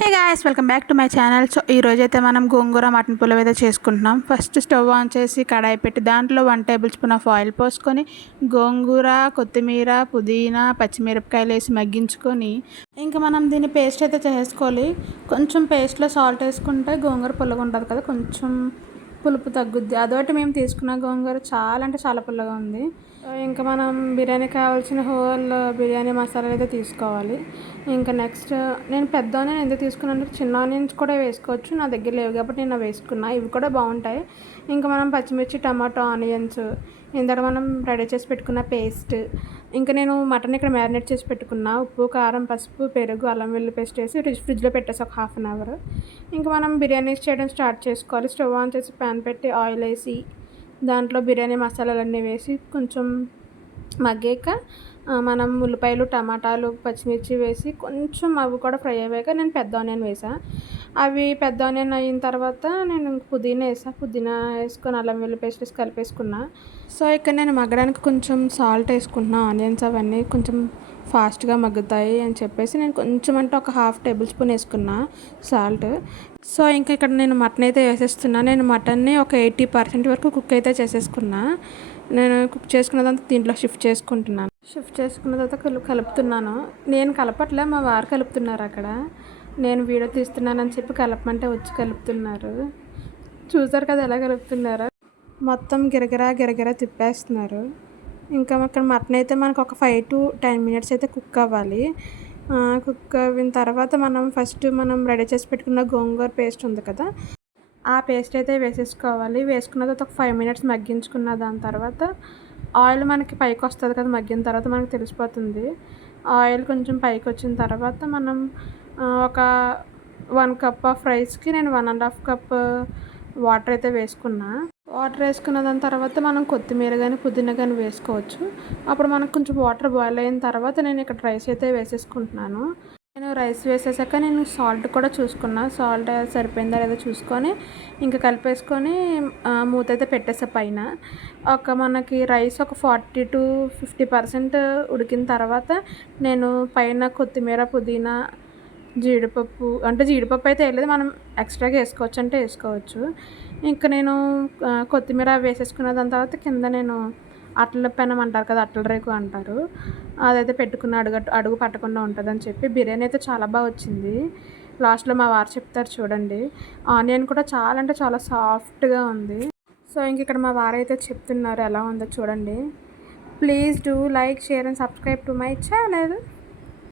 Hey guys, welcome back to my channel. So ఈరోజు అయితే మనం గోంగూర మటన్ పులావ్ అయితే చేసుకుంటున్నాం. ఫస్ట్ స్టవ్ ఆన్ చేసి కడాయి పెట్టి దాంట్లో 1 టేబుల్ స్పూన్ ఆఫ్ ఆయిల్ పోసుకొని గోంగూర, కొత్తిమీర, పుదీనా, పచ్చిమిరపకాయలు వేసి మగ్గించుకొని ఇంకా మనం దీన్ని పేస్ట్ అయితే చేసుకోవాలి. కొంచెం పేస్ట్లో సాల్ట్ వేసుకుంటే గోంగూర పుల్లగా ఉంటుంది కదా, కొంచెం పులుపు తగ్గుద్ది. అదొకటి మేము తీసుకున్న గోంగూర చాలా అంటే చాలా పుల్లగా ఉంది. ఇంకా మనం బిర్యానీ కావాల్సిన హోల్ బిర్యానీ మసాలా అయితే తీసుకోవాలి. ఇంకా నెక్స్ట్ నేను పెద్ద ఆనియన్ ఎందుకు తీసుకున్నాను, చిన్న ఆనియన్స్ కూడా వేసుకోవచ్చు. నా దగ్గర లేవు కాబట్టి నేను వేసుకున్నా, ఇవి కూడా బాగుంటాయి. ఇంకా మనం పచ్చిమిర్చి, టమాటో, ఆనియన్స్, ఇందాక మనం రెడీ చేసి పెట్టుకున్న పేస్ట్, ఇంకా నేను మటన్ ఇక్కడ మ్యారినేట్ చేసి పెట్టుకున్నా. ఉప్పు, కారం, పసుపు, పెరుగు, అల్లం వెల్లుల్లి పేస్ట్ వేసి ఫ్రిడ్జ్లో పెట్టేసి ఒక 1/2 అవర్. ఇంకా మనం బిర్యానీ చేయడం స్టార్ట్ చేసుకోవాలి. స్టవ్ ఆన్ చేసి ప్యాన్ పెట్టి ఆయిల్ వేసి దాంట్లో బిర్యానీ మసాలాలన్నీ వేసి కొంచెం మగ్గాక మనం ఉల్లిపాయలు, టమాటాలు, పచ్చిమిర్చి వేసి కొంచెం అవి కూడా ఫ్రై అయ్యాక నేను పెద్ద ఆనియన్ వేసాను. అవి పెద్ద ఆనియన్ అయిన తర్వాత నేను పుదీనా వేసుకొని అల్లం వెల్లుల్లి పేస్ట్ వేసి కలిపేసుకున్నా. సో ఇక్కడ నేను మగ్గడానికి కొంచెం సాల్ట్ వేసుకుంటున్నా. ఆనియన్స్ అవన్నీ కొంచెం ఫాస్ట్గా మగ్గుతాయి అని చెప్పేసి నేను కొంచెం అంటే ఒక 1/2 టేబుల్ స్పూన్ వేసుకున్నా సాల్ట్. సో ఇంకా ఇక్కడ నేను మటన్ అయితే వేసేస్తున్నా. నేను మటన్ని ఒక 80% వరకు కుక్ అయితే చేసేసుకున్నా. నేను కుక్ చేసుకున్నదంతా దీంట్లో షిఫ్ట్ చేసుకుంటున్నాను. షిఫ్ట్ చేసుకున్న తర్వాత కలుపుతున్నాను. నేను కలపట్లే, మా వారు కలుపుతున్నారు. అక్కడ నేను వీడియో తీస్తున్నానని చెప్పి కలపమంటే వచ్చి కలుపుతున్నారు. చూసారు కదా ఎలా కలుపుతున్నారో, మొత్తం గిరగిరా తిప్పేస్తున్నారు. ఇంకా అక్కడ మటన్ అయితే మనకు ఒక 5 to 10 minutes అయితే కుక్ అవ్వాలి. కుక్ అయిన తర్వాత మనం రెడీ చేసి పెట్టుకున్న గోంగూర పేస్ట్ ఉంది కదా, ఆ పేస్ట్ అయితే వేసేసుకోవాలి. వేసుకున్న తర్వాత ఒక 5 minutes మగ్గించుకున్న దాని తర్వాత ఆయిల్ మనకి పైకి వస్తుంది కదా, మగ్గిన తర్వాత మనకు తెలిసిపోతుంది. ఆయిల్ కొంచెం పైకి వచ్చిన తర్వాత మనం ఒక 1 cup ఆఫ్ రైస్కి నేను 1.5 cup వాటర్ అయితే వేసుకున్నా. వాటర్ వేసుకున్న దాని తర్వాత మనం కొత్తిమీర కానీ పుదీనా కానీ వేసుకోవచ్చు. అప్పుడు మనకు కొంచెం వాటర్ బాయిల్ అయిన తర్వాత నేను ఇక్కడ రైస్ అయితే వేసేసుకుంటున్నాను. నేను రైస్ వేసేసాక నేను సాల్ట్ కూడా చూసుకున్నా. సాల్ట్ సరిపోయిందా లేదా చూసుకొని ఇంకా కలిపేసుకొని మూత అయితే పెట్టేసా పైన. మనకి రైస్ ఒక 40 to 50% ఉడికిన తర్వాత నేను పైన కొత్తిమీర, పుదీనా, జీడిపప్పు అయితే వేయలేదు, మనం ఎక్స్ట్రాగా వేసుకోవచ్చు అంటే వేసుకోవచ్చు. ఇంకా నేను కొత్తిమీర వేసేసుకున్న దాని తర్వాత కింద నేను అట్ల పెనం అంటారు కదా, అట్ల రేకు అంటారు, అదైతే పెట్టుకున్న అడుగు పట్టకుండా ఉంటుందని చెప్పి. బిర్యానీ అయితే చాలా బాగా వచ్చింది. లాస్ట్లో మా వారు చెప్తారు చూడండి. ఆనియన్ కూడా చాలా అంటే చాలా సాఫ్ట్గా ఉంది. సో ఇంక ఇక్కడ మా వారు అయితే చెప్తున్నారు ఎలా ఉందో చూడండి. Please do like, share and subscribe to my channel.